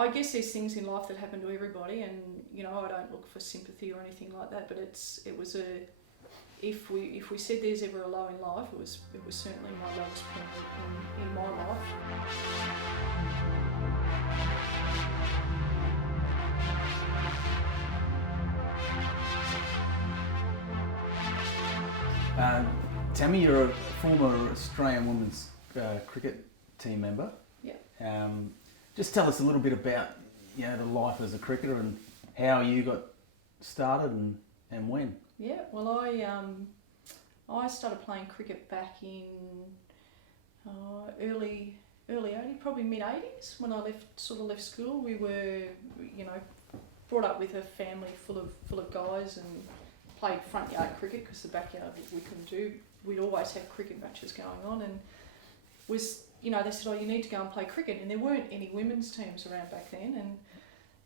I guess there's things in life that happen to everybody, and you know, I don't look for sympathy or anything like that. But it was a, if we said there's ever a low in life, it was certainly my lowest point in my life. Tammy, you're a former Australian women's cricket team member. Yeah. Just tell us a little bit about the life as a cricketer and how you got started and when. Yeah, well, I started playing cricket back in early 80s, probably mid 80s. When I left school, we were, brought up with a family full of guys and played front yard cricket because the backyard we couldn't do. We'd always have cricket matches going on, and they said, oh, you need to go and play cricket, and there weren't any women's teams around back then. And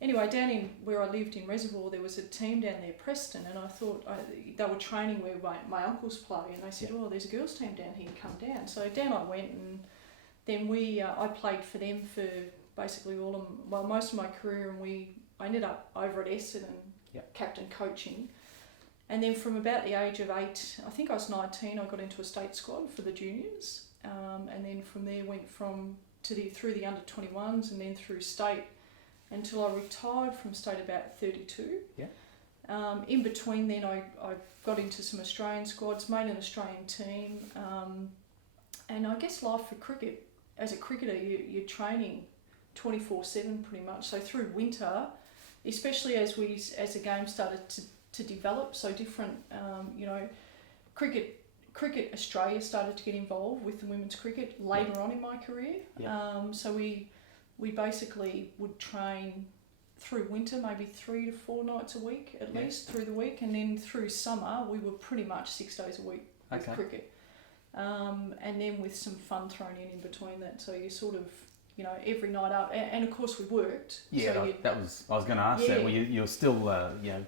anyway, down in where I lived in Reservoir, there was a team down there, Preston, and I thought they were training where my uncles play, and they said, oh, there's a girls' team down here, come down. So down I went, and then I played for them for basically most of my career, and I ended up over at Essendon, captain coaching. And then from about the age of 8, I think I was 19, I got into a state squad for the juniors, and then from there went through the under 21s and then through state until I retired from state about 32. Yeah. In between then I got into some Australian squads, made an Australian team, and I guess life for cricket, as a cricketer you're training 24/7 pretty much. So through winter, especially as the game started to develop, so different, Cricket Australia started to get involved with the women's cricket later on in my career. Yeah. So we basically would train through winter, maybe 3 to 4 nights a week at least through the week, and then through summer we were pretty much 6 days a week with cricket, and then with some fun thrown in between that. So you sort of, every night up, and of course we worked. Yeah, so I was going to ask that. Well, you're still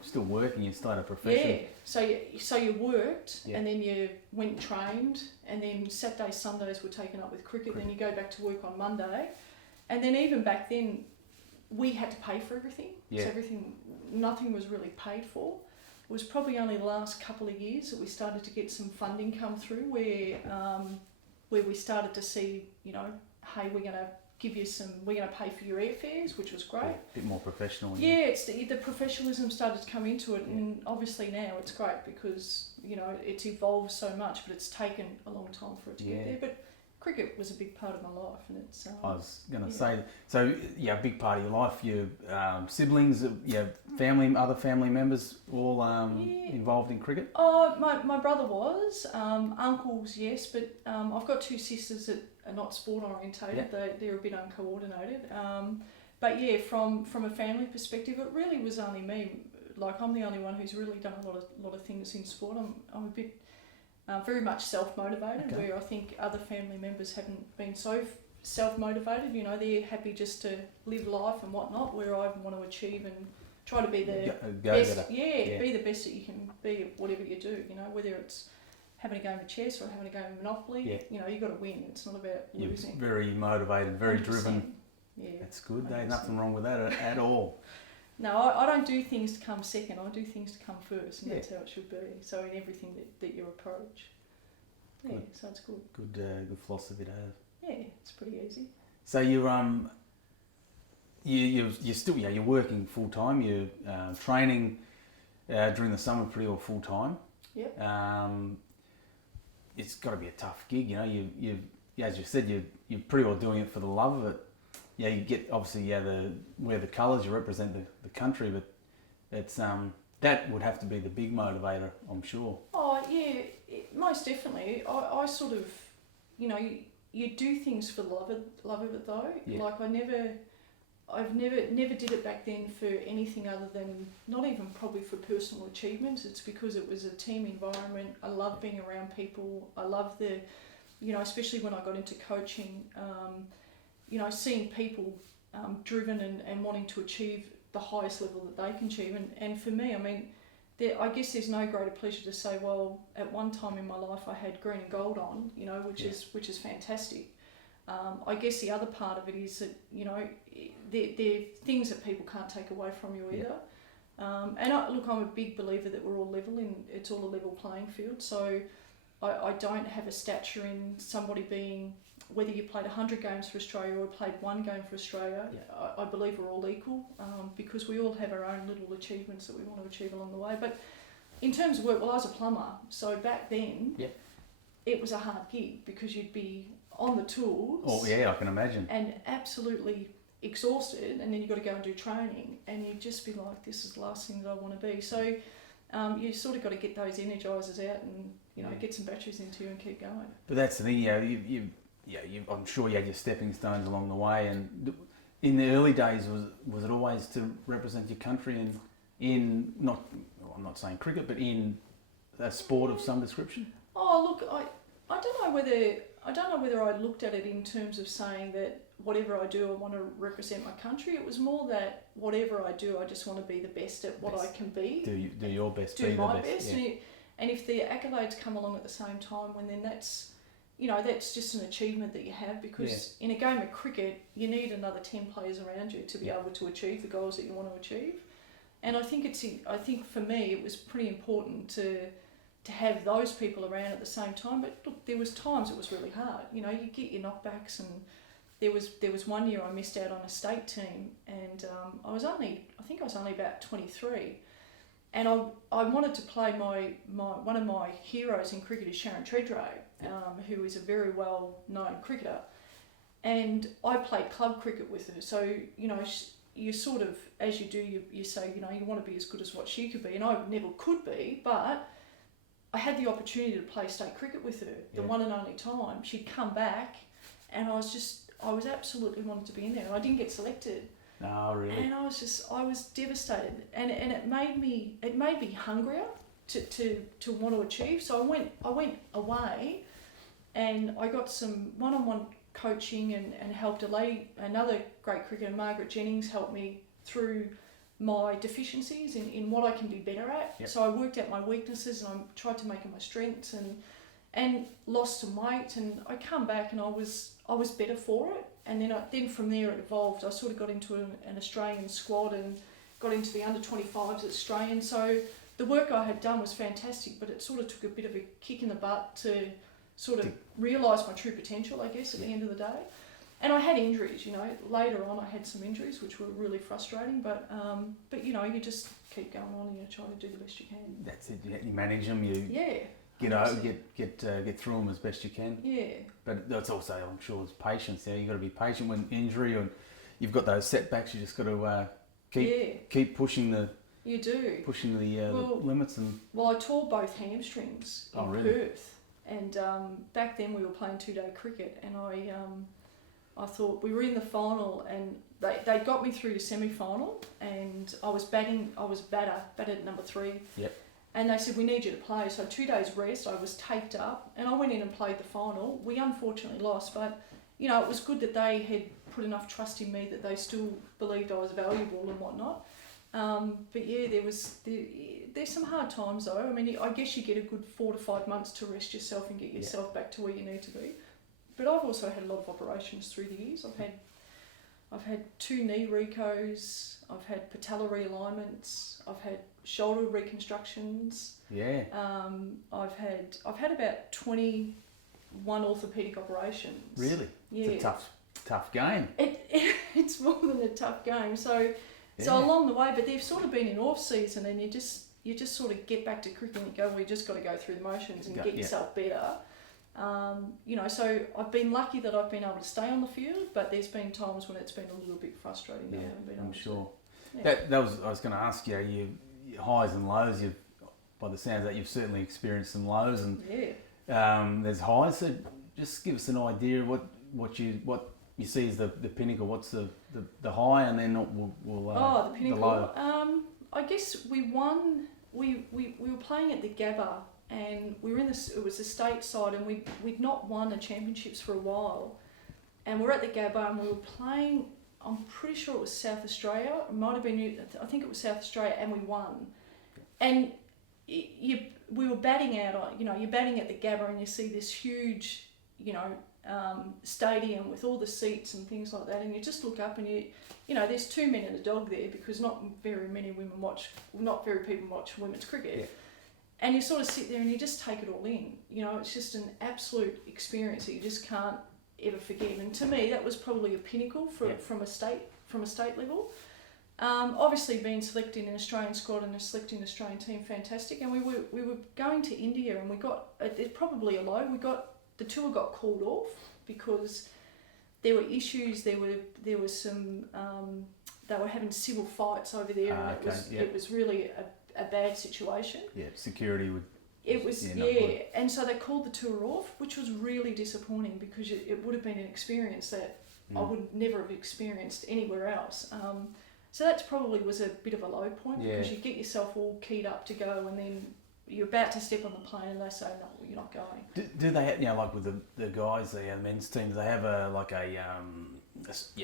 still working. You still had a profession. Yeah. So you worked, and then you went and trained, and then Saturdays, Sundays were taken up with cricket. Then you go back to work on Monday, and then even back then, we had to pay for everything. Yeah. So nothing was really paid for. It was probably only the last couple of years that we started to get some funding come through, where we started to see, hey, we're going to pay for your airfares, which was great. A bit more professional. Yeah, it's the professionalism started to come into it, and obviously now it's great because, it's evolved so much, but it's taken a long time for it to get there. But cricket was a big part of my life, and it's... I was going to say, so a big part of your life, your siblings, family, other family members, all involved in cricket? Oh, my brother was, uncles, yes, but I've got 2 sisters that are not sport orientated. They're a bit uncoordinated. But yeah, from a family perspective, it really was only me. Like, I'm the only one who's really done a lot of things in sport. I'm a bit very much self-motivated, where I think other family members haven't been so self-motivated. They're happy just to live life and whatnot, where I want to achieve and try to be the best. Be the best that you can be at whatever you do. Whether it's having a game of chess or having a game of Monopoly, you've got to win. It's not about losing. You're very motivated, very 100%. Driven. Yeah, that's good. There's nothing wrong with that at all. No, I don't do things to come second. I do things to come first, and that's how it should be. So in everything that you approach. Yeah, good. So it's good. Good philosophy to have. Yeah, it's pretty easy. So you're still you're working full time. You're training during the summer pretty well full time. Yep. It's got to be a tough gig, You as you said, you're pretty well doing it for the love of it. Yeah, you get obviously wear the colours, you represent the country, but it's that would have to be the big motivator, I'm sure. Oh yeah, most definitely. I sort of, you do things for the love of it though. Yeah. Like I've never did it back then for anything other than, not even probably for personal achievements. It's because it was a team environment. I love being around people. I love especially when I got into coaching, seeing people driven and wanting to achieve the highest level that they can achieve. And for me, I mean, I guess there's no greater pleasure to say, well, at one time in my life I had green and gold on, which is fantastic. I guess the other part of it is that, they're things that people can't take away from you either. And I'm a big believer that we're all level and it's all a level playing field. So I don't have a stature in somebody being, whether you played 100 games for Australia or played one game for Australia. I believe we're all equal, because we all have our own little achievements that we want to achieve along the way. But in terms of work, well, I was a plumber, so back then it was a hard gig because you'd be on the tools. Oh yeah, I can imagine. And absolutely exhausted, and then you've got to go and do training, and you'd just be like, this is the last thing that I want to be. So you sort of got to get those energizers out and get some batteries into you and keep going. But that's the thing, I'm sure you had your stepping stones along the way. And in the early days, was it always to represent your country in not, I'm not saying cricket, but in a sport of some description? Oh look, I don't know whether I looked at it in terms of saying that whatever I do, I want to represent my country. It was more that whatever I do, I just want to be the best at what I can be. Do your best. Do my best. Yeah. And if the accolades come along at the same time, then that's just an achievement that you have, because in a game of cricket, you need another 10 players around you to be able to achieve the goals that you want to achieve. And I think for me, it was pretty important to have those people around at the same time. But look, there was times it was really hard. You get your knockbacks, and there was one year I missed out on a state team, and I think I was only about 23, and I wanted to play one of my heroes in cricket is Sharon Tredrea, who is a very well known cricketer, and I played club cricket with her. So you sort of, as you do, you say you want to be as good as what she could be, and I never could be, but I had the opportunity to play state cricket with her, the one and only time. She'd come back, and I was absolutely wanted to be in there, and I didn't get selected. No, really. And I was devastated, and it made me hungrier to want to achieve. So I went away, and I got some one-on-one coaching and helped another great cricketer, Margaret Jennings, helped me through my deficiencies in what I can be better at. Yep. So I worked out my weaknesses, and I tried to make them my strengths, and lost some weight, and I come back and I was better for it. And then from there it evolved. I sort of got into an Australian squad and got into the under 25s at Australian. So the work I had done was fantastic, but it sort of took a bit of a kick in the butt to sort of realise my true potential, I guess, at the end of the day. And I had injuries, later on I had some injuries which were really frustrating, but you just keep going on and you try to do the best you can. That's it. You manage them. Get through them as best you can. Yeah. But that's also, I'm sure, it's patience. You've got to be patient when injury, and you've got those setbacks. You just got to keep pushing the. You do. Pushing the limits and. Well, I tore both hamstrings in Perth, and back then we were playing 2-day cricket, and I thought we were in the final, and they got me through to semi-final, and I was batted number 3. Yep. And they said, we need you to play. So 2 days rest, I was taped up, and I went in and played the final. We unfortunately lost, but it was good that they had put enough trust in me that they still believed I was valuable and whatnot. But yeah, there's some hard times though. I mean, I guess you get a good 4 to 5 months to rest yourself and get yourself back to where you need to be. But I've also had a lot of operations through the years. I've had 2 knee recos, I've had patella realignments, I've had shoulder reconstructions. Yeah. I've had about 21 orthopaedic operations. Really? Yeah. It's a tough game. It's more than a tough game. So along the way, but they've sort of been in off season, and you just sort of get back to cricket and you go, well, you just got to go through the motions and get yourself better. So I've been lucky that I've been able to stay on the field, but there's been times when it's been a little bit frustrating. Yeah, I'm sure. Yeah. That was, I was going to ask you, your highs and lows. By the sounds that you've certainly experienced some lows, and there's highs. So just give us an idea of what you see as the pinnacle. What's the high, and then the pinnacle. The low. I guess we won. We were playing at the Gabba, and we were it was the state side, and we'd not won the championships for a while, and we're at the Gabba, and we were playing. I'm pretty sure it was South Australia. It might have been. I think it was South Australia, and we won. And we were batting out. You're batting at the Gabba, and you see this huge, stadium with all the seats and things like that, and you just look up and you know, there's 2 men and a dog there because not very people watch women's cricket. Yeah. And you sort of sit there and you just take it all in. You know, it's just an absolute experience that you just can't ever forget. And to me, that was probably a pinnacle from a state level. Obviously, being selected in an Australian squad and selected in an Australian team, fantastic. And we were going to India, and we got it's probably a low. The tour got called off because there were issues. There was some. They were having civil fights over there, and it was really a bad situation. Yeah, security would. It was, and so they called the tour off, which was really disappointing because it would have been an experience that I would never have experienced anywhere else. So that probably was a bit of a low point because you get yourself all keyed up to go, and then you're about to step on the plane and they say, no, you're not going. Do they have, like with the guys, the men's team, do they have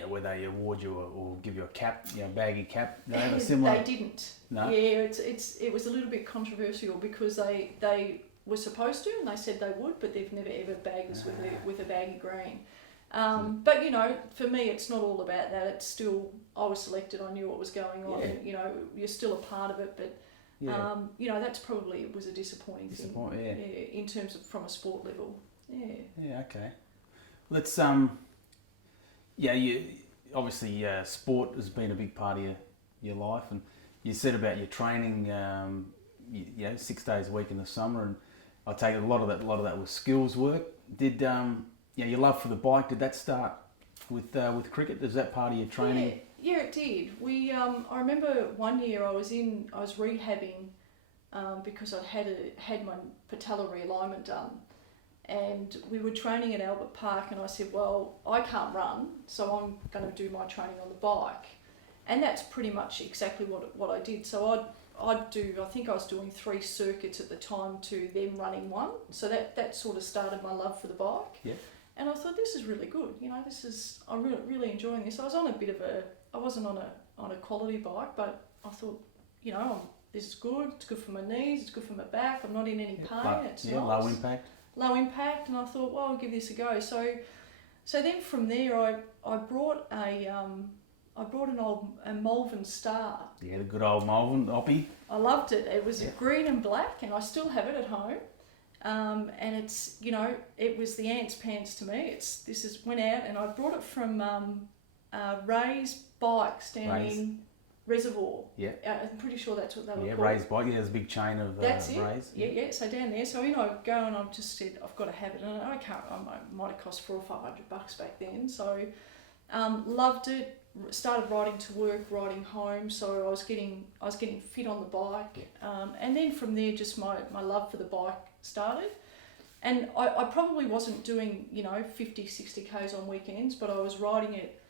where they award you or give you a cap, baggy cap? Do they have a similar? They didn't. No? Yeah, it was a little bit controversial because they were supposed to, and they said they would, but they've never ever bagged us with a baggy green. But for me, it's not all about that. It's still, I was selected, I knew what was going on. Yeah. You're still a part of it, but that's probably was a disappointing thing. Yeah, in terms of from a sport level. Yeah. Yeah. Okay. Let's you obviously sport has been a big part of your life, and you said about your training. 6 days a week in the summer, and I take it a lot of that was skills work. Did your love for the bike, did that start with cricket? Is that part of your training? Yeah, it did. I remember one year I was rehabbing because I'd had my patella realignment done, and we were training at Albert Park, and I said, well, I can't run, so I'm going to do my training on the bike, and that's pretty much exactly what I did. So I'd do, I think I was doing 3 circuits at the time to them running 1, so that sort of started my love for the bike. Yeah. And I thought, this is really good. I'm really enjoying this. I was on I wasn't on a quality bike, but I thought, this is good. It's good for my knees. It's good for my back. I'm not in any pain. It's nice. Low impact. Low impact, and I thought, well, I'll give this a go. So then from there, I brought a Malvern Star. Yeah, the good old Malvern Oppie. I loved it. It was green and black, and I still have it at home. And it's, it was the ants pants to me. Went out, and I brought it from Ray's Bikes down in Reservoir. Yeah. I'm pretty sure that's what they were called. Yeah, Ray's Bike. Yeah, there's a big chain of that's it. Ray's. Yeah. So down there. So, I go and I've just said, I've got to have it. And I might have cost $400 or $500 back then. So, loved it. Started riding to work, riding home. So I was getting fit on the bike. Yeah. And then from there, just my love for the bike started. And I probably wasn't doing 50, 60 Ks on weekends, but I was riding it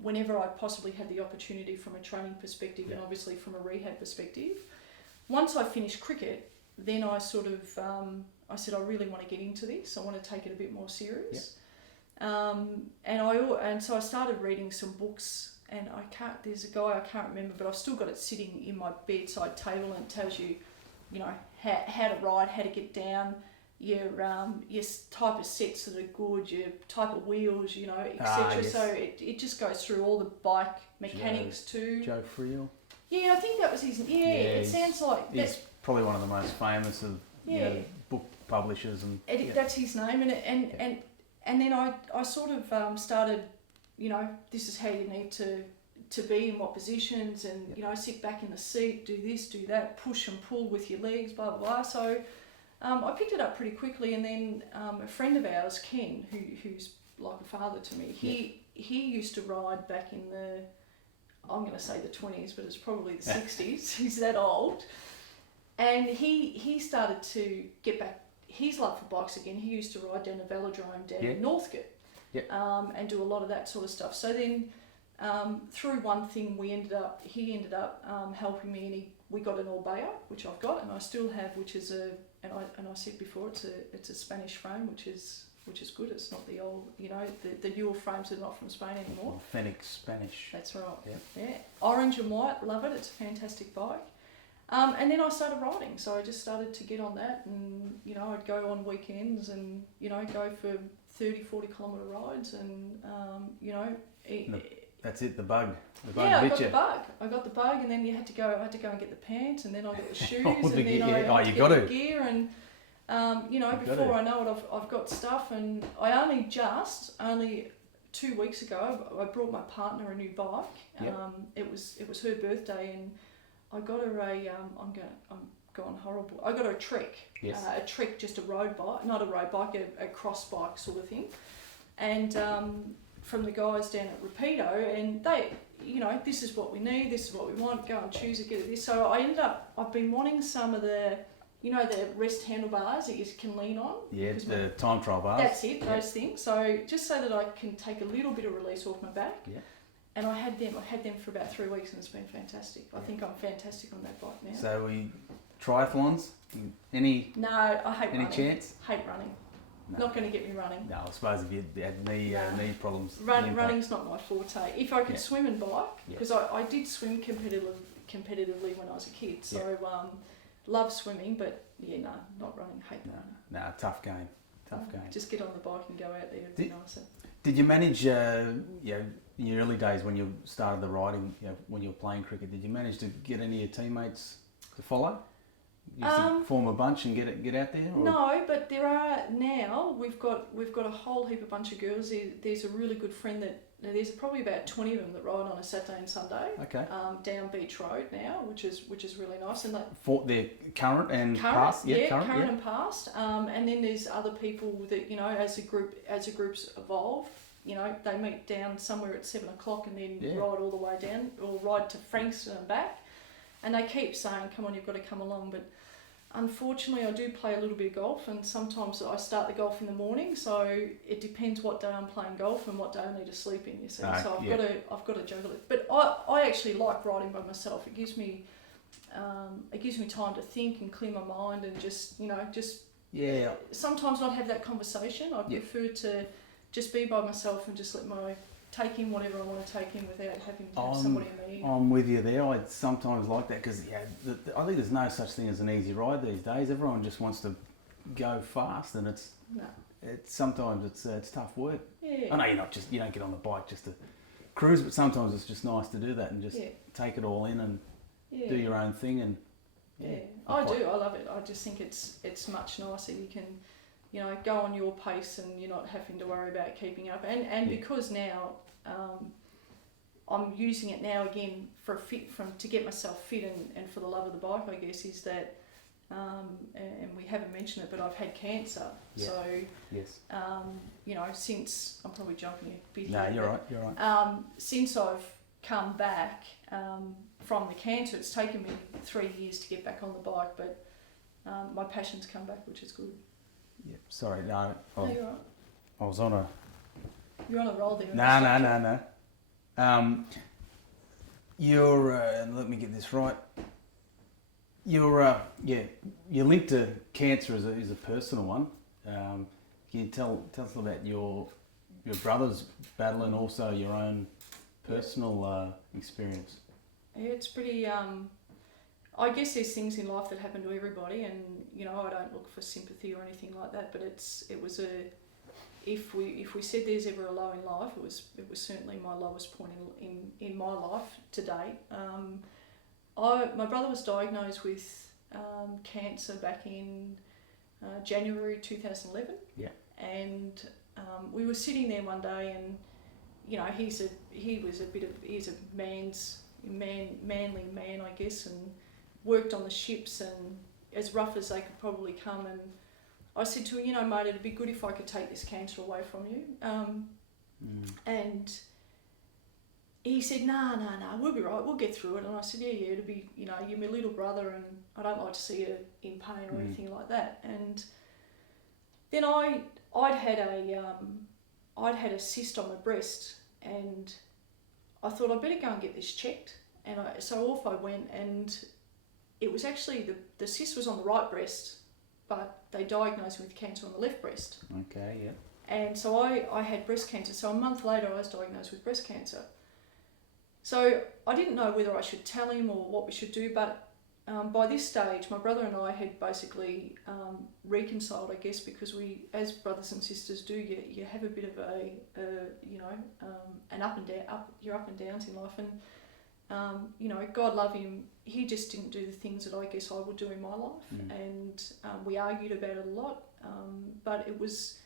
whenever I possibly had the opportunity from a training perspective and obviously from a rehab perspective. Once I finished cricket, then I sort of I said, I really want to get into this. I want to take it a bit more serious. And so I started reading some books, and there's a guy I can't remember, but I've still got it sitting in my bedside table, and it tells you, how to ride, how to get down, your type of sets that are good, your type of wheels, etc. Yes. So it just goes through all the bike mechanics too. Joe Friel. Yeah, I think that was his. Yeah, it sounds like he's probably one of the most famous of book publishers, and that's his name. And then I sort of started, this is how you need to be in what positions, and sit back in the seat, do this, do that, push and pull with your legs, blah blah blah. So I picked it up pretty quickly, and then a friend of ours, Ken, who's like a father to me, he used to ride back in the, I'm going to say the 20s, but it's probably the 60s. He's that old, and he started to get back his love for bikes again. He used to ride down the velodrome down in Northcote, and do a lot of that sort of stuff. So then, through one thing, he ended up helping me, and we got an Orbea, which I've got, and I still have, which is and I said before, it's a Spanish frame, which is good. It's not the old, the newer frames are not from Spain anymore. Authentic Spanish. That's right. Yeah. Orange and white, love it. It's a fantastic bike. And then I started riding, so I just started to get on that, and I'd go on weekends and go for 30-40 kilometre rides, and you know, that's it. The bug yeah, bit you. I got the bug, and then I had to go and get the pants, and then I got the shoes, Oh, the and then gear. I had You to got get it. the gear, and you know, You've got before it. I know it, I've got stuff, and I only 2 weeks ago I brought my partner a new bike. Yep. It was her birthday, and I got her a I'm going horrible. I got her a Trek. Yes. A Trek, just a road bike, not a road bike, a cross bike sort of thing, and from the guys down at Rapido, and they, you know, this is what we need, this is what we want, go and choose it, get it this. So I've been wanting some of the, you know, the rest handlebars that you can lean on. Yeah, the time trial bars. That's it, those things. So just so that I can take a little bit of release off my back. Yeah. And I had them for about 3 weeks, and it's been fantastic. I think I'm fantastic on that bike now. So triathlons? Any No, I hate running. Any chance? Hate running. No. Not going to get me running. No, I suppose if you had knee problems. Running's not my forte. If I could Yeah. swim and bike, Yeah. because I did swim competitively when I was a kid, so love swimming, but yeah, no, not running. Hate running. No, tough game. Tough game. Just get on the bike and go out there. It'd be nicer. Did you manage, in your early days when you started the riding, when you were playing cricket, did you manage to get any of your teammates to follow? You used to form a bunch and get out there? Or? No, but there are now. We've got a whole heap of bunch of girls. There's a really good friend that there's probably about 20 of them that ride on a Saturday and Sunday. Okay. Down Beach Road now, which is really nice. And for their current and past. Yeah, current and past. And then there's other people that, you know, as the groups evolve, you know, they meet down somewhere at 7 o'clock and then ride all the way down, or ride to Frankston and back. And they keep saying, come on, you've got to come along. But unfortunately, I do play a little bit of golf, and sometimes I start the golf in the morning, so it depends what day I'm playing golf and what day I need to sleep in, you see. So I've got to juggle it. But I actually like riding by myself. It gives me time to think and clear my mind, and just sometimes not have that conversation. I prefer to just be by myself and just take in whatever I want to take in without having to have somebody in me. I'm with you there. I sometimes like that because I think there's no such thing as an easy ride these days. Everyone just wants to go fast, and it's sometimes it's tough work. Yeah. I know you don't get on the bike just to cruise, but sometimes it's just nice to do that and just take it all in and do your own thing. And I love it. I just think it's much nicer. You can, you know, go on your pace, and you're not having to worry about keeping up. And because now I'm using it now again to get myself fit and for the love of the bike, I guess, is that and we haven't mentioned it, but I've had cancer. Yeah. So yes. You know, since I'm probably jumping a bit. No, here, you're right. Since I've come back from the cancer, it's taken me 3 years to get back on the bike, but my passion's come back, which is good. Yeah, sorry, no. No, you're right. I was on a... You're on a roll there. No. You're, let me get this right. You're linked to cancer is a personal one. Can you tell us about your brother's battle and also your own personal experience? Yeah, it's pretty... I guess there's things in life that happen to everybody, and you know, I don't look for sympathy or anything like that. But it was if we said there's ever a low in life, it was certainly my lowest point in my life to date. My brother was diagnosed with cancer back in January 2011. Yeah. And we were sitting there one day, and you know, he's a manly man, I guess, and worked on the ships and as rough as they could probably come. And I said to him, you know, mate, it'd be good if I could take this cancer away from you. And he said, no, we'll be right, we'll get through it. And I said, yeah, it'll be, you know, you're my little brother, and I don't like to see you in pain or anything like that. And then I'd had a cyst on my breast, and I thought I'd better go and get this checked. And so off I went, and it was actually the cyst was on the right breast, but they diagnosed me with cancer on the left breast. Okay, yeah. And so I had breast cancer. So a month later I was diagnosed with breast cancer. So I didn't know whether I should tell him or what we should do, but by this stage, my brother and I had basically reconciled, I guess, because we, as brothers and sisters do, you have a bit of an up and down, your up and downs in life, and God love him, he just didn't do the things that I guess I would do in my life, and we argued about it a lot, but it was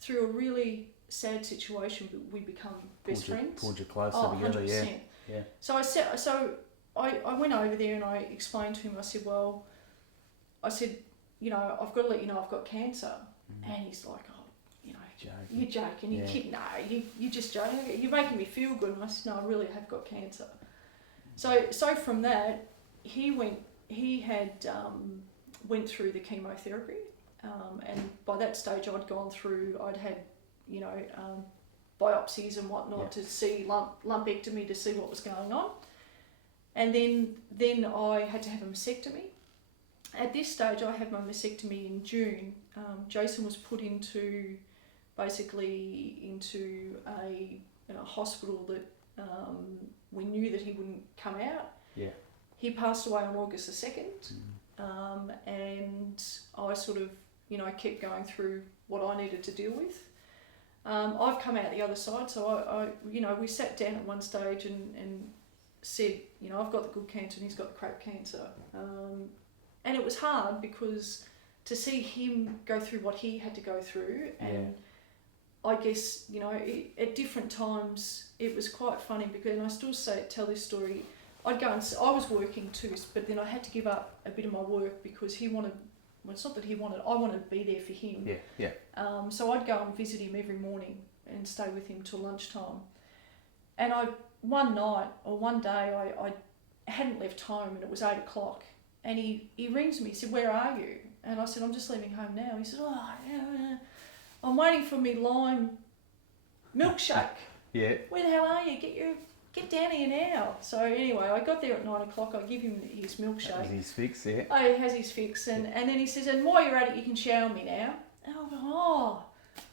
through a really sad situation we become best friends. Pulled you closer together, 100%. yeah. So I went over there and I explained to him, I said, I've got to let you know I've got cancer. And he's like, you're joking, you're kidding, no, you're just joking, you're making me feel good. And I said, no, I really have got cancer. So from that, he went through the chemotherapy, and by that stage I'd had biopsies and whatnot to see lumpectomy to see what was going on. And then I had to have a mastectomy. At this stage, I had my mastectomy in June. Jason was put into a hospital that we knew that he wouldn't come out. Yeah. He passed away on August the 2nd, and I sort of, kept going through what I needed to deal with. I've come out the other side, so I we sat down at one stage and said, I've got the good cancer and he's got the crap cancer. And it was hard because to see him go through what he had to go through, and I guess, at different times it was quite funny because, and I still tell this story, I was working too, but then I had to give up a bit of my work because he wanted, it's not that he wanted, I wanted to be there for him. So I'd go and visit him every morning and stay with him till lunchtime. And one day I hadn't left home and it was 8 o'clock, and he rings me, he said, where are you? And I said, I'm just leaving home now. He said, I'm waiting for me lime milkshake. Yeah. Where the hell are you? Get down here now. So anyway, I got there at 9 o'clock, I give him his milkshake. That was his fix, yeah. Oh, he has his fix, and then he says, and while you're at it, you can shower me now. And I go,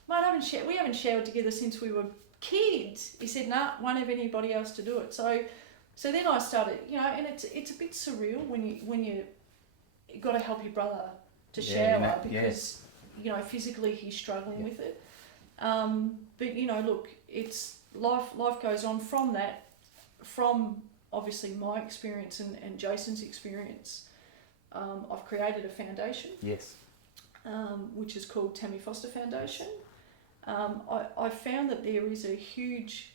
mate, we haven't showered together since we were kids. He said, nah, won't have anybody else to do it. So then I started, and it's a bit surreal when you got to help your brother to shower because physically he's struggling with it. But look, it's life goes on from that, from obviously my experience and Jason's experience. I've created a foundation. Yes. Which is called Tammy Foster Foundation. I found that there is a huge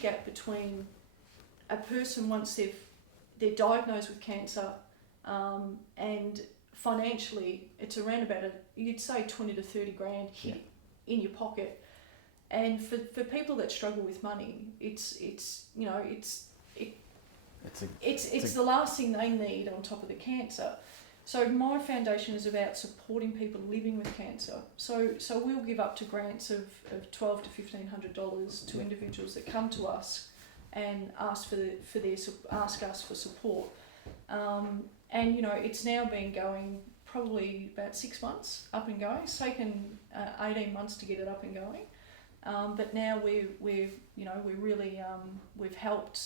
gap between a person once they're diagnosed with cancer, and financially it's around about you'd say 20 to 30 grand hit in your pocket, and for people that struggle with money, it's the last thing they need on top of the cancer. So my foundation is about supporting people living with cancer. So we'll give up to grants of $1,200 to $1,500 to individuals that come to us and ask ask us for support. And it's now been going probably about 6 months up and going. It's taken 18 months to get it up and going. But now we're really we've helped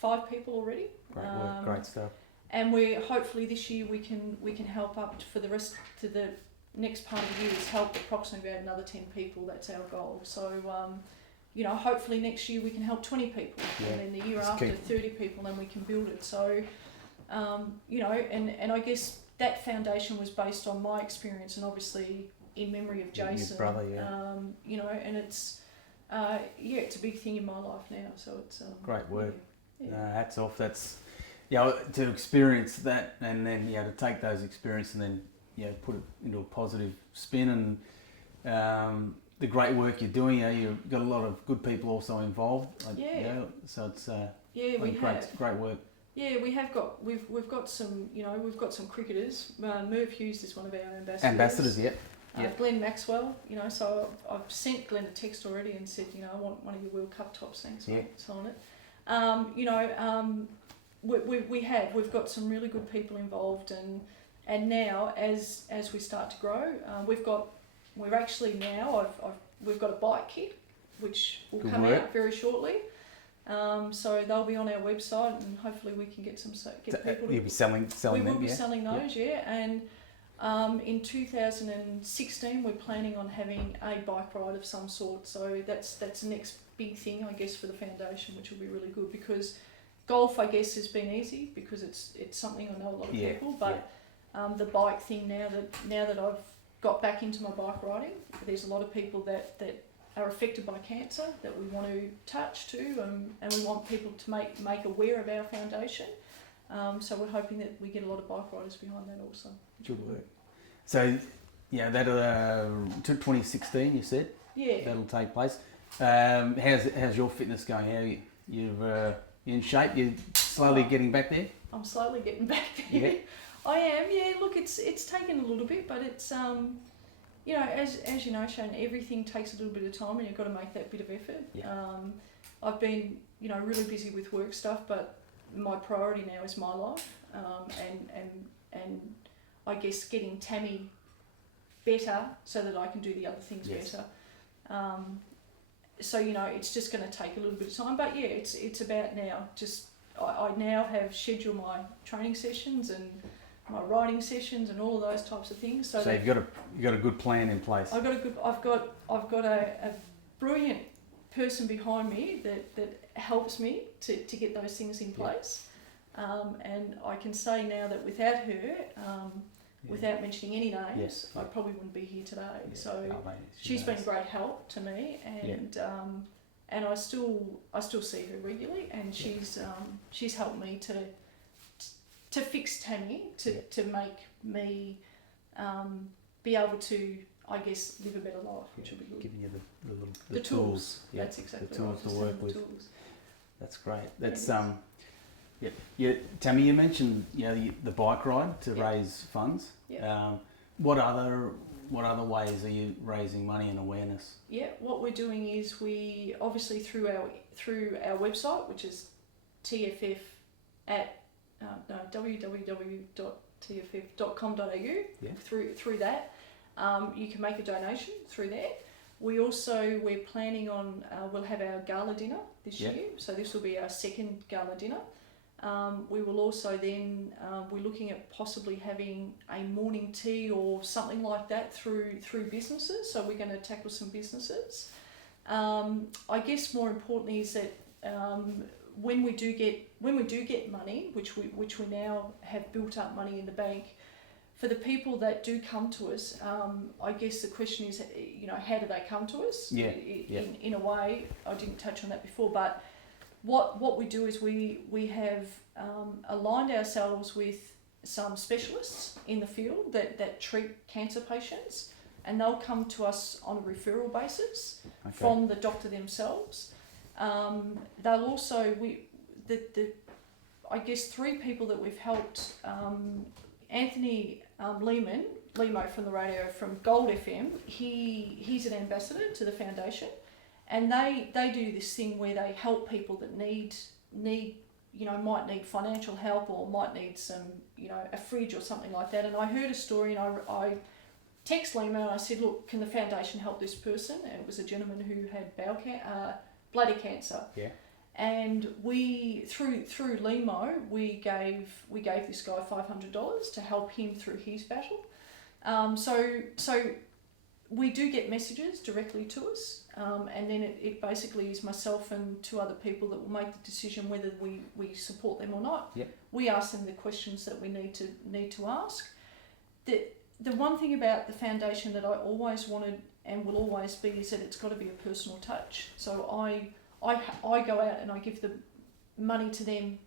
5 people already. Great work, great stuff. And we're hopefully this year we can help up for the rest to the next part of the year is help approximately about another 10 people. That's our goal. So hopefully next year we can help 20 people, and then the year after 30 people, and we can build it. So and I guess that foundation was based on my experience and obviously in memory of Jason. His brother, and it's it's a big thing in my life now. So it's great work. No, hats off. That's to experience that, and then to take those experiences and then put it into a positive spin, and the great work you're doing. You've got a lot of good people also involved. So it's great work. Yeah, we've got some cricketers. Merv Hughes is one of our ambassadors. Glenn Maxwell. So I've sent Glenn a text already and said, I want one of your World Cup tops. Thanks, mate. Sign it. We've got some really good people involved, and now as we start to grow, we've got a bike kit which will come out very shortly. So they'll be on our website, and hopefully we can get people. You'll be selling We them, will be selling those, and in 2016 we're planning on having a bike ride of some sort. So that's the next big thing, I guess, for the foundation, which will be really good, because golf, I guess, has been easy because it's something I know a lot of people, but the bike thing, now that I've got back into my bike riding, there's a lot of people that are affected by cancer that we want to touch to, and we want people to make aware of our foundation. So we're hoping that we get a lot of bike riders behind that also. Good work. So, that'll 2016, you said. Yeah. That'll take place. How's your fitness going? How you're in shape? You're slowly getting back there. I'm slowly getting back there. Yeah. I am. Yeah. Look, it's taken a little bit, but it's as you know, Shane, everything takes a little bit of time, and you've got to make that bit of effort. Yeah. I've been really busy with work stuff, but my priority now is my life, and I guess getting Tammy better so that I can do the other things better. So it's just going to take a little bit of time, but yeah, it's about now. Just I now have scheduled my training sessions and my riding sessions and all of those types of things. So you've got a good plan in place. I've got a brilliant person behind me that helps me to get those things in place. And I can say now that without her, without mentioning any names, I probably wouldn't be here today. So she's been great help to me, and I still see her regularly, and she's helped me to fix Tammy, to make me be able to, I guess, live a better life, which will be good. Giving you the tools. That's exactly the tools right. to work with. Tools. That's great. That's Tammy, you mentioned the bike ride to raise funds. What other ways are you raising money and awareness? Yeah, what we're doing is we obviously through our website, which is TFF at www.tff.com.au. Through that, you can make a donation through there. We're planning on we'll have our gala dinner this year, so this will be our second gala dinner. We will also then we're looking at possibly having a morning tea or something like that through businesses. So we're going to tackle some businesses. I guess more importantly is that when we do get money, which we now have built up money in the bank, for the people that do come to us, I guess the question is, how do they come to us? In a way, I didn't touch on that before, but what we do is we have aligned ourselves with some specialists in the field that treat cancer patients, and they'll come to us on a referral basis from the doctor themselves. They'll also I guess 3 people that we've helped, Anthony Lemo from the radio from Gold FM. He's an ambassador to the foundation, and they do this thing where they help people that might need financial help or might need some a fridge or something like that. And I heard a story, and I text Lemo and I said, look, can the foundation help this person? And it was a gentleman who had bladder cancer. Yeah. And we through Lemo we gave this guy $500 to help him through his battle. So we do get messages directly to us, and then it basically is myself and 2 other people that will make the decision whether we support them or not. Yep. We ask them the questions that we need to ask. The one thing about the foundation that I always wanted and will always be is that it's got to be a personal touch. So I go out and I give the money to them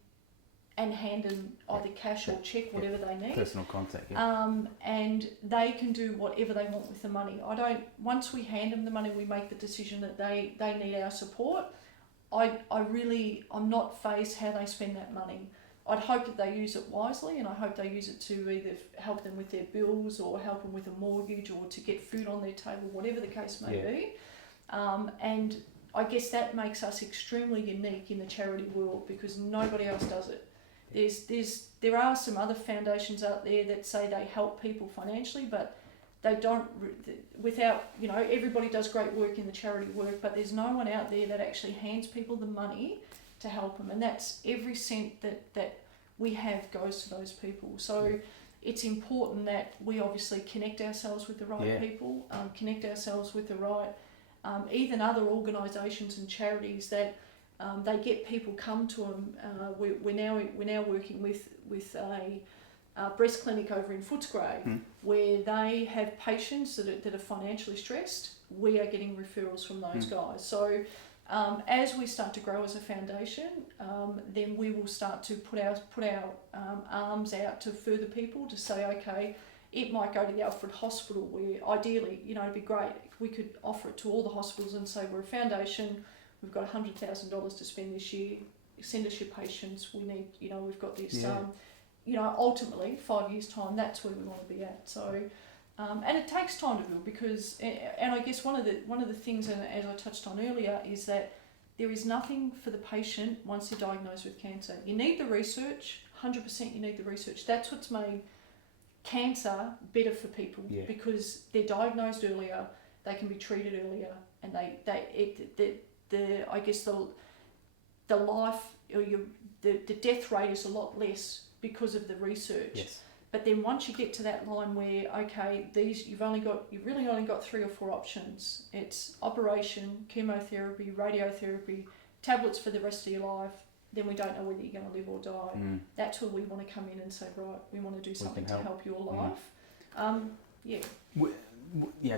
and hand them either cash or check, whatever they need. Personal contact, and they can do whatever they want with the money. Once we hand them the money, we make the decision that they need our support. I'm not phased how they spend that money. I'd hope that they use it wisely, and I hope they use it to either help them with their bills or help them with a mortgage or to get food on their table, whatever the case may be. And I guess that makes us extremely unique in the charity world because nobody else does it. There are some other foundations out there that say they help people financially, but they don't. Everybody does great work in the charity work, but there's no one out there that actually hands people the money to help them, and that's every cent that we have goes to those people. So it's important that we obviously connect ourselves with the right people, connect ourselves with the right, even other organisations and charities that they get people come to them. We're now working with a breast clinic over in Footscray, where they have patients that are financially stressed. We are getting referrals from those guys. So as we start to grow as a foundation, then we will start to put our arms out to further people to say, okay, it might go to the Alfred Hospital, where ideally, it'd be great if we could offer it to all the hospitals and say, we're a foundation, we've got $100,000 to spend this year, send us your patients, we need, we've got this, ultimately 5 years time, that's where we want to be at. So, and it takes time to build, because, and I guess one of the things, and as I touched on earlier, is that there is nothing for the patient once they're diagnosed with cancer. You need the research, 100% you need the research. That's what's made cancer better for people, because they're diagnosed earlier, they can be treated earlier, and the life, or the death rate is a lot less because of the research. Yes. But then once you get to that line where, okay, you've really only got 3 or 4 options. It's operation, chemotherapy, radiotherapy, tablets for the rest of your life. Then we don't know whether you're going to live or die. That's where we want to come in and say, right, we want to do something to help your life.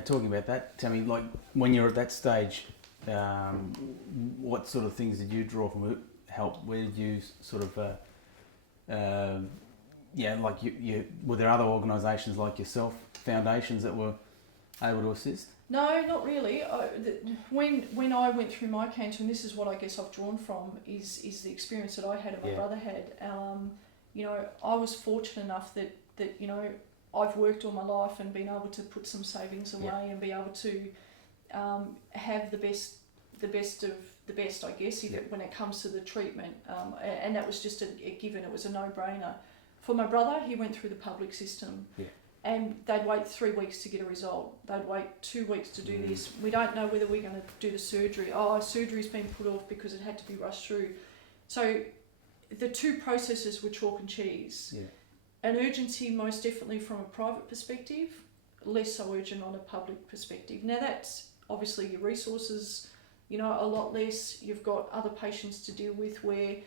Talking about that, Tammy, like when you're at that stage, what sort of things did you draw from help? Where did you sort of, were there other organisations like yourself, foundations that were able to assist? No, not really. When I went through my cancer, and this is what I guess I've drawn from, is the experience that I had and my brother had. I was fortunate enough that I've worked all my life and been able to put some savings away and be able to have the best of the best, I guess, when it comes to the treatment. And that was just a given. It was a no-brainer. For my brother, he went through the public system. Yeah. And they'd wait 3 weeks to get a result. They'd wait 2 weeks to do this. We don't know whether we're going to do the surgery. Surgery's been put off because it had to be rushed through. So the two processes were chalk and cheese. Yeah. An urgency, most definitely from a private perspective, less so urgent on a public perspective. Now that's obviously your resources, a lot less. You've got other patients to deal with, where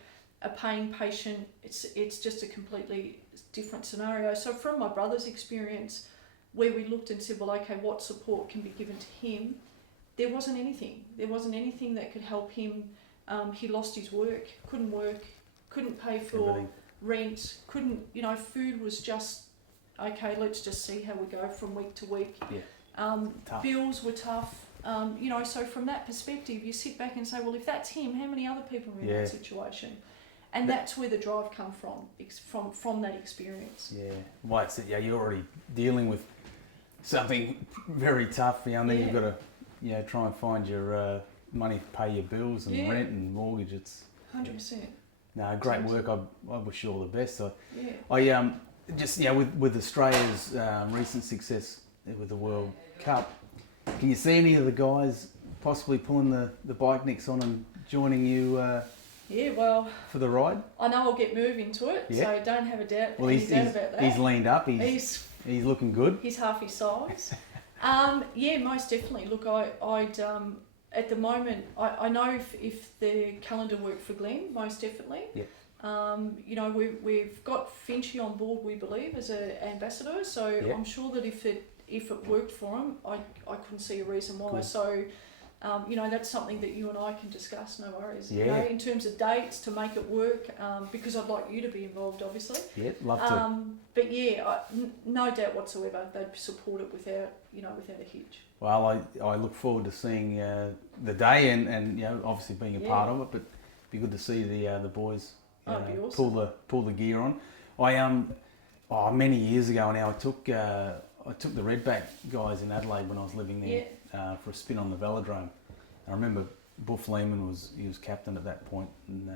a paying patient, it's just a completely different scenario. So from my brother's experience, where we looked and said, well, okay, what support can be given to him? There wasn't anything. There wasn't anything that could help him. He lost his work, couldn't pay for everything. Rent, food was just, okay, let's just see how we go from week to week. Yeah. Bills were tough. So from that perspective, you sit back and say, well, if that's him, how many other people are in that situation? And that's where the drive come from that experience. Yeah, well, you're already dealing with something very tough, and then you've got to, try and find your money to pay your bills and rent and mortgage. It's 100%. No, great work. I wish you all the best. With Australia's recent success with the World Cup, can you see any of the guys possibly pulling the bike nicks on and joining you? For the ride? I know I'll get moving to it, so don't have a doubt, doubt about that. He's leaned up. He's looking good. He's half his size. Most definitely. Look, I'd at the moment, I know if the calendar worked for Glenn, most definitely. Yeah. We've got Finchy on board, we believe, as an ambassador. So I'm sure that if it worked for him, I couldn't see a reason why. Good. So. That's something that you and I can discuss, no worries. Yeah. In terms of dates to make it work, because I'd like you to be involved, obviously. Yeah, love to. But no doubt whatsoever, they'd support it without a hitch. Well, I look forward to seeing the day and obviously being a part of it, but it'd be good to see the boys awesome. pull the gear on. I many years ago now, I took the Redback guys in Adelaide when I was living there. For a spin on the velodrome. I remember Buff Lehman was captain at that point, and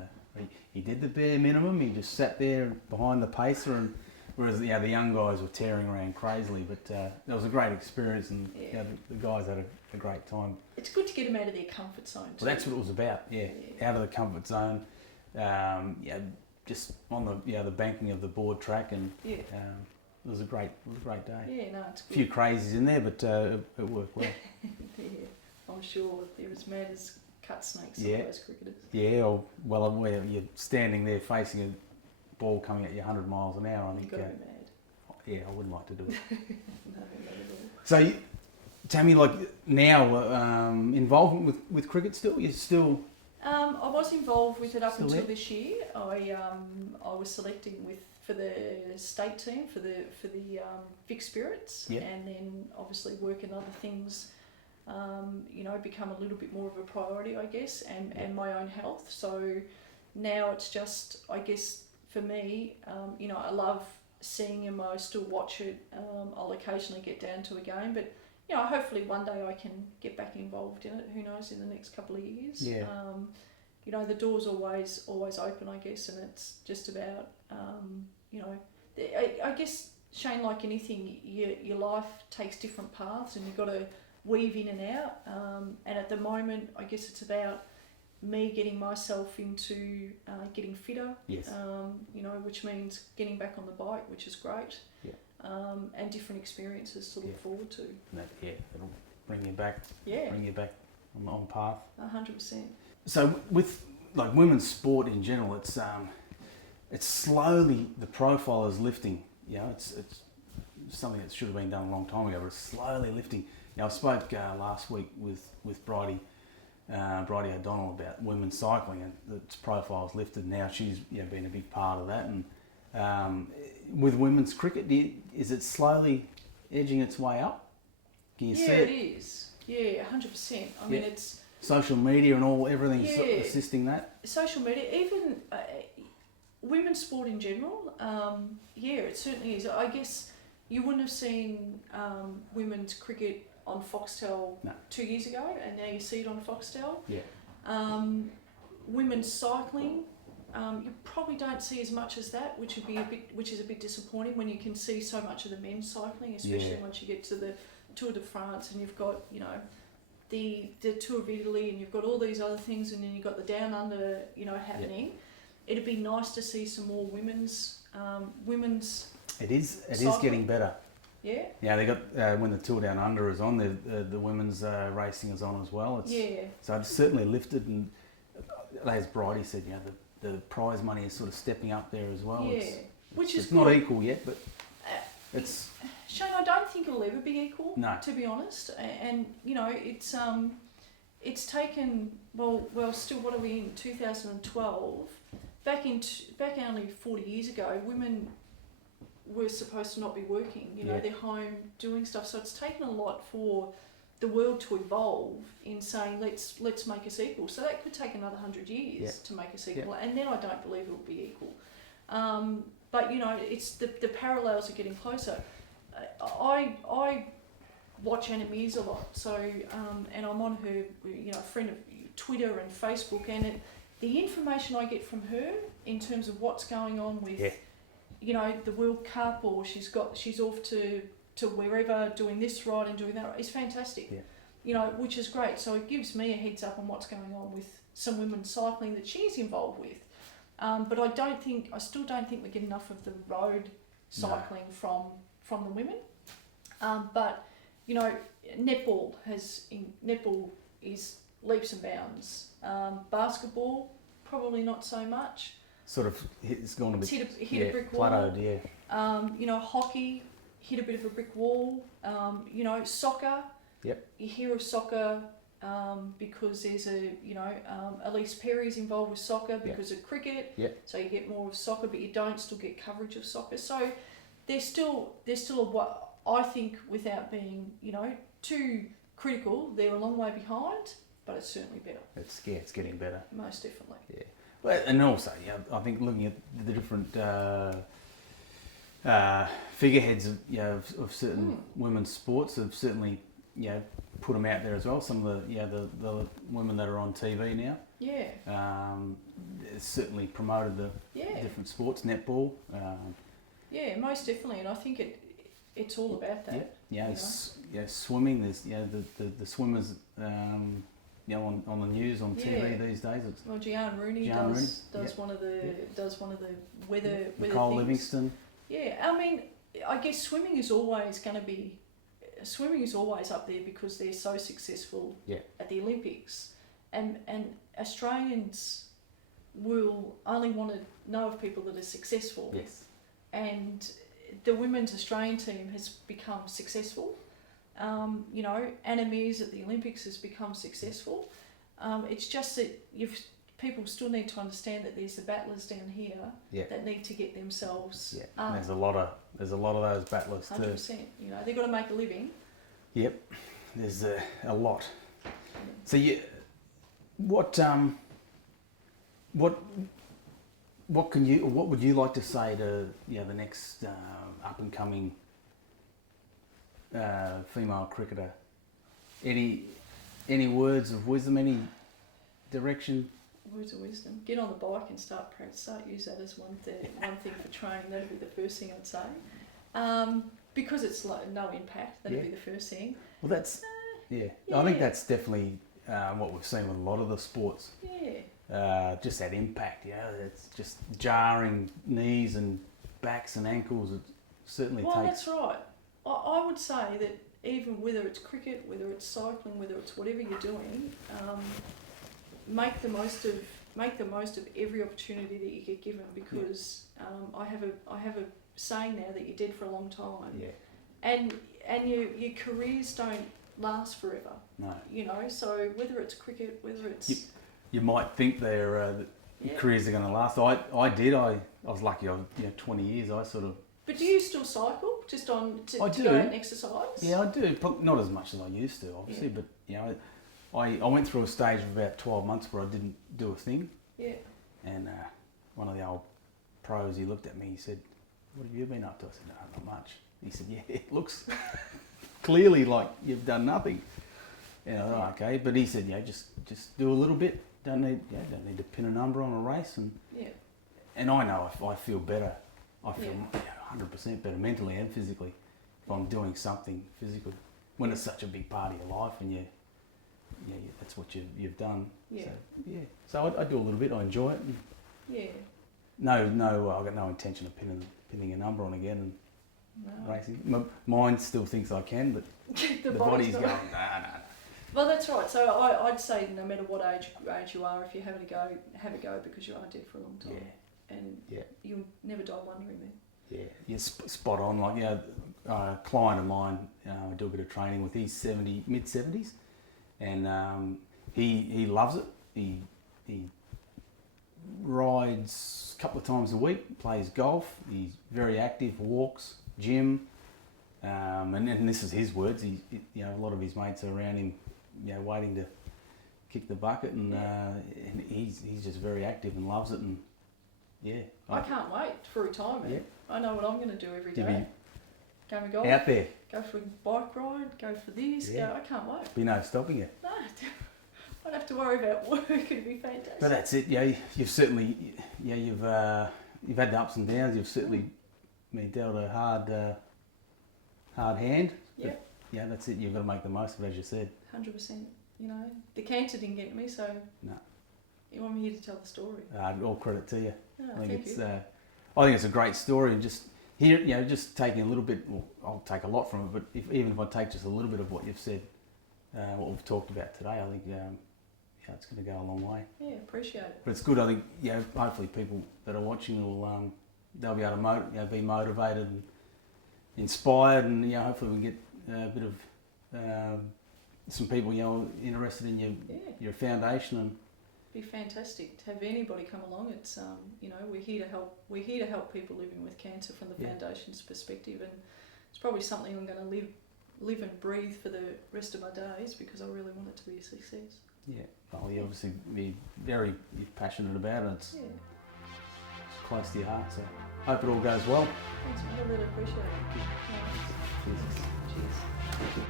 he did the bare minimum. He just sat there behind the pacer, and whereas the young guys were tearing around crazily. But that was a great experience, and the guys had a great time. It's good to get them out of their comfort zone too. Well, that's what it was about. Out of the comfort zone. yeah, just on the banking of the board track, and Yeah. it was a great day. Yeah, no, it's A good. few crazies in there, but it worked well. Yeah, I'm sure they're as mad as cut snakes, some Yeah. of those cricketers. Yeah, or well, where you're standing there facing a ball coming at you 100 miles an hour, I You've think. got to be mad. Yeah, I wouldn't like to do it. No, not at all. So, Tammy, like now, involvement with cricket still? You're still? I was involved with it up Still until there? this year. I was selecting for the state team for the Vic Spirits, Yeah. and then obviously work and other things. Become a little bit more of a priority, I guess, and my own health. So now it's just, I guess, for me, I love seeing him. I still watch it. I'll occasionally get down to a game, but hopefully one day I can get back involved in it. Who knows, in the next couple of years. Yeah. The door's always open, I guess, and it's just about, I guess, Shane, like anything, your life takes different paths, and you've got to weave in and out. And at the moment, I guess it's about me getting myself into getting fitter. Yes. Which means getting back on the bike, which is great. Yeah. And different experiences to look forward to. It'll bring you back. Yeah. Bring you back on path. 100%. So with like women's sport in general, it's slowly, the profile is lifting. It's something that should have been done a long time ago, but it's slowly lifting. I spoke last week with Bridie O'Donnell about women's cycling, and its profile's lifted now. She's been a big part of that. And with women's cricket, is it slowly edging its way up? Can you see it is. Yeah, 100%. I mean, it's social media and everything's assisting that. Social media, even women's sport in general. It certainly is. I guess you wouldn't have seen women's cricket on Foxtel 2 years ago, and now you see it on Foxtel. Yeah. Women's cycling, you probably don't see as much as that, which is a bit disappointing when you can see so much of the men's cycling, especially once you get to the Tour de France, and you've got the Tour of Italy, and you've got all these other things, and then you've got the Down Under Yeah. happening. It'd be nice to see some more women's. It is cycling. getting better. Yeah. Yeah, they got when the Tour Down Under is on, the women's racing is on as well. So it's certainly lifted, and as Bridie said, the prize money is sort of stepping up there as well. Yeah, which is it's not equal yet, but it's. Shane, I don't think it'll ever be equal. No. To be honest, and it's taken still, what are we in 2012? Back only 40 years ago, women were supposed to not be working. They're home doing stuff. So it's taken a lot for the world to evolve in saying let's make us equal. So that could take another 100 years to make us equal, and then I don't believe it will be equal. But it's the parallels are getting closer. I watch Anna Mears a lot, so and I'm on her friend of Twitter and Facebook, and the information I get from her in terms of what's going on with the World Cup, or she's off to wherever doing this right and doing that right, is fantastic. Which is great. So it gives me a heads up on what's going on with some women's cycling that she's involved with. But I still don't think we get enough of the road cycling from the women. But netball is leaps and bounds. Basketball, probably not so much. Sort of, it's gone a bit. Hit a brick wall. Plateaued, hockey hit a bit of a brick wall. Soccer. Yep. You hear of soccer because there's Elise Perry's involved with soccer because of cricket. Yep. So you get more of soccer, but you don't still get coverage of soccer. So there's still what I think, without being too critical, they're a long way behind, but it's certainly better. It's getting better. Most definitely. Yeah. Well, and also, I think looking at the different figureheads of certain women's sports have certainly put them out there as well. Some of the women that are on TV now. Yeah. It's certainly promoted the different sports, netball. Yeah, most definitely, and I think it's all about that. Swimming. There's the swimmers. you know, on the news, on TV these days. It's Well, Gianna Rooney Gianna does Rooney, one of the weather Nicole things. Livingston. Yeah, I mean, I guess swimming is always up there because they're so successful at the Olympics, and Australians will only want to know of people that are successful. Yes. And the women's Australian team has become successful. You know, Anna Mears at the Olympics has become successful. It's just that people still need to understand that there's the battlers down here that need to get themselves. Yeah. There's a lot of those battlers too. 100%. You know, they've got to make a living. Yep. There's a lot. So what would you like to say to the next up and coming female cricketer? Any words of wisdom? Any direction? Words of wisdom. Get on the bike and start use that as one thing for training. That'd be the first thing I'd say. Because it's no impact. That'd be the first thing. Well, that's I think that's definitely what we've seen with a lot of the sports. Yeah. Just that impact. It's just jarring knees and backs and ankles. It certainly takes. Well, that's right. I would say that even whether it's cricket, whether it's cycling, whether it's whatever you're doing, make the most of every opportunity that you get given, because I have a saying now that you're dead for a long time. Yeah. And your careers don't last forever. No. You know, so whether it's cricket, whether it's you might think their careers are going to last. I was lucky. I was 20 years. I sort of. But do you still cycle to go out and exercise? Yeah, I do. Not as much as I used to, obviously. But I went through a stage of about 12 months where I didn't do a thing. Yeah. And one of the old pros, he looked at me. He said, "What have you been up to?" I said, "No, not much." He said, "Yeah, it looks clearly like you've done nothing." Okay. But he said, just do a little bit. Don't need to pin a number on a race, and I know if I feel better, I feel 100% better mentally and physically if I'm doing something physical. When it's such a big part of your life, and that's what you've done. Yeah. So I do a little bit. I enjoy it. No, I've got no intention of pinning a number on again and racing. My mind still thinks I can, but the body's going, nah. Well, that's right. So I'd say no matter what age you are, if you have a go, have a go, because you are dead for a long time. Yeah. And you'll never die wondering then. Yeah, you're spot on. Like, a client of mine, I do a bit of training with. He's mid 70s, and he loves it. He rides a couple of times a week, plays golf. He's very active, walks, gym, and this is his words. A lot of his mates are around him, waiting to kick the bucket, and he's just very active and loves it. And I can't wait for retirement. Yeah. I know what I'm going to do every day. Go and golf. Out there. Go for a bike ride. Go for this. Yeah. I can't wait. Be no stopping you. No, I don't have to worry about work. It'd be fantastic. But that's it. You've certainly, you've had the ups and downs. You've certainly been dealt a hard hand. Yeah. Yeah, that's it. You've got to make the most of it, as you said. 100%. The cancer didn't get me, so. No. You want me here to tell the story? All credit to you. Oh, I think thank you. I think it's a great story, and just here, just taking a little bit. Well, I'll take a lot from it, but even if I take just a little bit of what you've said, what we've talked about today, I think it's going to go a long way. Yeah, appreciate it. But it's good. I think hopefully people that are watching will they'll be able to be motivated and inspired, and hopefully we can get a bit of some people interested in your foundation. And be fantastic to have anybody come along. It's we're here to help. We're here to help people living with cancer from the foundation's perspective, and it's probably something I'm going to live and breathe for the rest of my days, because I really want it to be a success. Yeah. Well, you obviously be very passionate about it. It's close to your heart, so hope it all goes well. Thanks, mate. I really appreciate it. Cheers. Cheers.